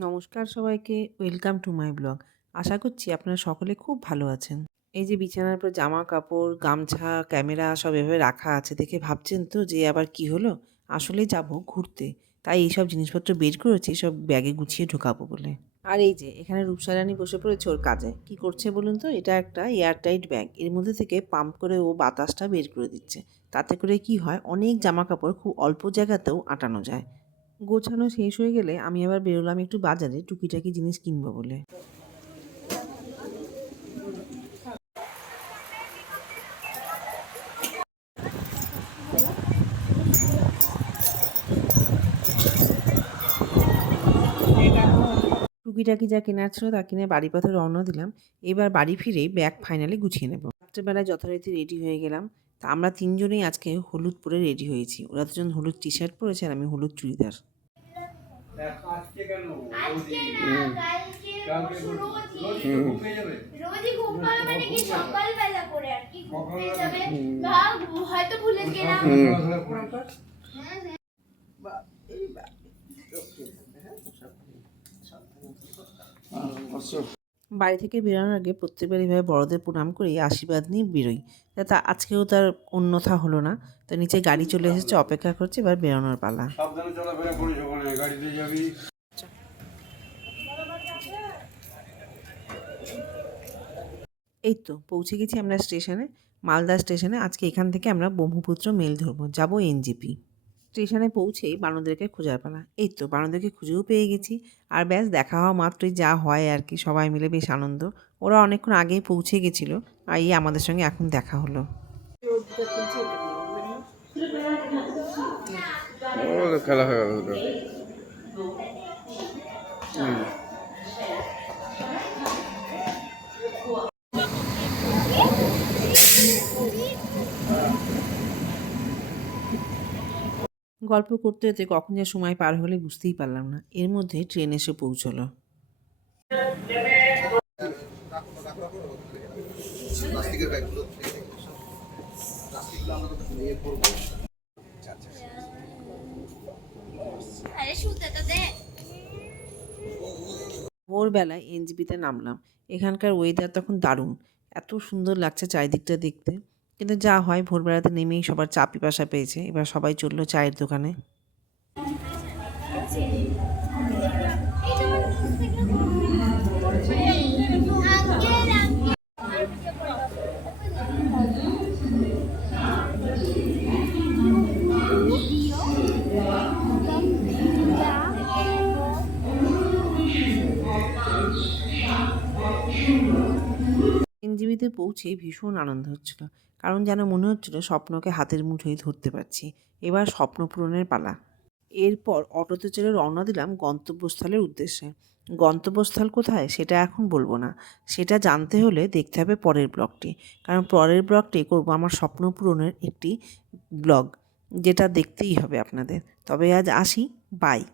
নমস্কার সবাইকে welcome to my blog আশা করছি আপনারা সকলে খুব ভালো আছেন। এই যে বিছানার উপর জামা কাপড়, গামছা, ক্যামেরা সব এভাবে রাখা আছে দেখে ভাবছেন তো যে আবার কি হলো? আসলে যাব ঘুরতে। তাই এইসব জিনিসপত্র বের করেছি, সব ব্যাগে গুছিয়ে ঢোকাবো বলে। আর এই যে, এখানে রূপসারানি বসে পড়েছে ওর কাজে। কি করছে বলুন তো? এটা একটা এয়ারটাইট ব্যাগ এর মধ্যে থেকে পাম্প করে ও বাতাসটা বের করে দিচ্ছে। তাতে করে কি হয়, অনেক জামা কাপড় খুব অল্প জায়গাতেও আটানো যায়। গোছানো শেষ হয়ে গেলে আমি আবার বেরোলাম একটু বাজারে টুকিটাকি জিনিস কিনবো বলে। টুকিটাকি যা কেনার ছিল তা কিনে বাড়ি পথে রওনা দিলাম। এবার বাড়ি ফিরেই ব্যাগ ফাইনালি গুছিয়ে নেব। রাত্রেবেলায় যথারীতি রেডি হয়ে গেলাম। তা আমরা তিনজনেই আজকে হলুদ পরে রেডি হয়েছি। ওরা দুজন হলুদ টি শার্ট পরেছে আর আমি হলুদ চুড়িদার। আজকে বাড়ি থেকে বেরোনোর আগে প্রত্যেকবার এইভাবে বড়দের প্রণাম করে আশীর্বাদ নিয়ে বেরোই। তা আজকেও তার অন্যথা হলো না। তো নিচে গাড়ি চলে এসেছে অপেক্ষা করছে এবার বেরোনোর পালা। এই তো পৌঁছে গেছি আমরা স্টেশনে মালদা স্টেশনে। আজকে এখান থেকে আমরা ব্রহ্মপুত্র মেল ধরবো যাব এনজিপি। স্টেশনে পৌঁছেই বানরদেরকে খোঁজার পালা। এই তো বানরদেরকে খুঁজেও পেয়ে গেছি। আর ব্যাস, দেখা হওয়া মাত্রই যা হয় আর কি, সবাই মিলে বেশ আনন্দ। ওরা অনেকক্ষণ আগেই পৌঁছে গেছিল আর এই আমাদের সঙ্গে এখন দেখা হলো। খেলা হয়ে গেল। গল্প করতে করতে কখন যে সময় পার হলে বুঝতেই পারলাম না। এর মধ্যে ট্রেন এসে পৌঁছলো। ভোরবেলায় এনজিপিতে নামলাম। এখানকার ওয়েদার তখন দারুণ। এত সুন্দর লাগছে চারিদিকটা দেখতে। কিন্তু যা হয় ভোরবেলাতে নেমেই সবার চা পিপাসা পেয়েছে। এবার সবাই চলল চায়ের দোকানে। আঙ্কেল পৌঁছে ভীষণ আনন্দ হচ্ছিল। কারণ যেন মনে হচ্ছিল স্বপ্নকে হাতের মুঠোয় ধরতে পারছি। এবার স্বপ্ন পূরণের পালা। এরপর অটোতে চড়ে রওনা দিলাম গন্তব্যস্থলের উদ্দেশ্যে। গন্তব্যস্থল কোথায় সেটা এখন বলব না। সেটা জানতে হলে দেখতে হবে পরের ব্লগটি। কারণ পরের ব্লগটি করব আমার স্বপ্ন পূরণের একটি ব্লগ, যেটা দেখতেই হবে আপনাদের। তবে আজ আসি। বাই।